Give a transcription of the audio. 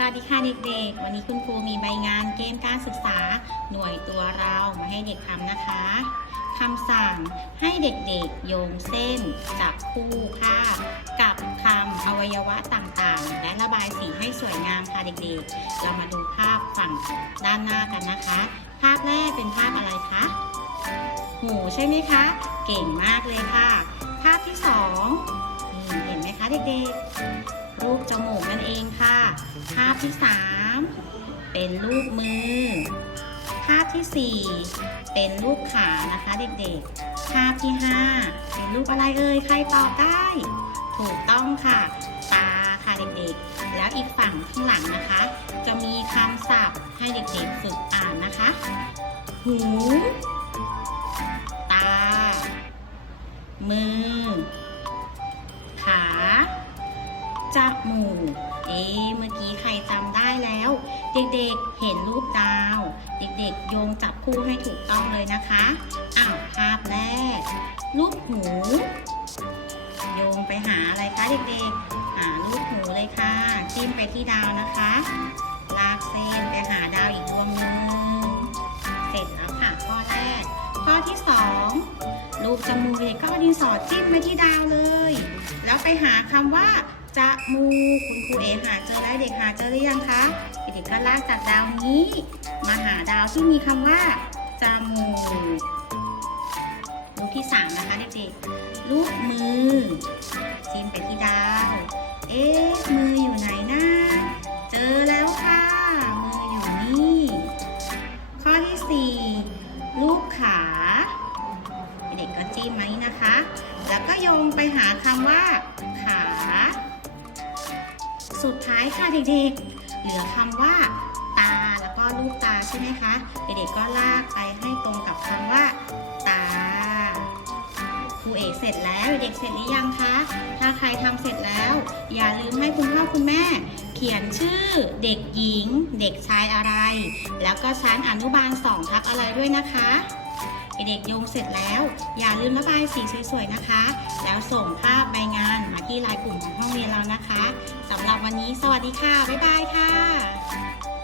สวัสดีค่ะเด็กๆ วันนี้คุณครูมีใบงานเกมการศึกษาหน่วยตัวเรามาให้เด็กทำนะคะคำสั่งให้เด็กๆ โยงเส้นจับคู่ภากับคำอวัยวะต่างๆ และระบายสีให้สวยงามค่ะเด็กๆ เรามาดูภาพฝั่งด้านหน้ากันนะคะ ภาพแรกเป็นภาพอะไรคะ หูใช่ไหมคะ เก่งมากเลยค่ะ ภาพที่สองเห็นไหมคะเด็กๆ รูปจมูกนั่นเองค่ะ ภาพที่สามเป็นรูปมือ ภาพที่สี่เป็นรูปขานะคะเด็กๆ ภาพที่ห้าเป็นรูปอะไรเอ่ยใครตอบได้ ถูกต้องค่ะ ตาค่ะเด็กๆ แล้วอีกฝั่งข้างหลังนะคะ จะมีคำศัพท์ให้เด็กๆฝึกอ่านนะคะ หู ตา มือ ขาจมูก เด็กๆ เห็นรูปดาว เด็กๆ โยงจับคู่ให้ถูกต้องเลยนะคะ อ้าวภาพแรก รูปหู โยงไปหาอะไรคะเด็กๆ หารูปหูเลยค่ะ จิ้มไปที่ดาวนะคะ ลากเส้นไปหาดาวอีกดวงหนึ่ง เสร็จแล้วค่ะข้อแรก ข้อที่สองรูปจมูกเด็กก็เอาดินสอดจิ้มไปที่ดาวเลย แล้วไปหาคำว่า จะมูคุณครูเอหาเจอแล้วเด็กหาเจอหรือยังคะเด็กๆก็ลากจากดาวนี้ มาหาดาวที่มีคำว่าจมูกรูปที่สามนะคะเด็กๆรูปมือจิ้มไปที่ดาว เอ๊ะมืออยู่ไหนนะเจอแล้วค่ะ มืออยู่นี่ ข้อที่4รูปขาเด็กก็จิ้มมานี่นะคะ แล้วก็โยงไปหาคำว่า สุดท้ายค่ะเด็กๆ เหลือคำว่า ตาแล้วก็ลูกตาใช่ไหมคะ เด็กๆก็ลากไปให้ตรงกับคำว่า ตาครูเอกเสร็จแล้วเด็กเสร็จหรือยังคะ ถ้าใครทำเสร็จแล้ว อย่าลืมให้คุณพ่อคุณแม่ เขียนชื่อเด็กหญิง เด็กชายอะไร แล้วก็ชั้นอนุบาล2ทับอะไรด้วยนะคะเด็กๆโยงเสร็จแล้ว อย่าลืมระบายสีสวยๆนะคะ แล้วส่งภาพใบ ที่ไลน์กลุ่มของห้องเรียนเรานะคะสำหรับวันนี้สวัสดีค่ะ บ๊ายบายค่ะ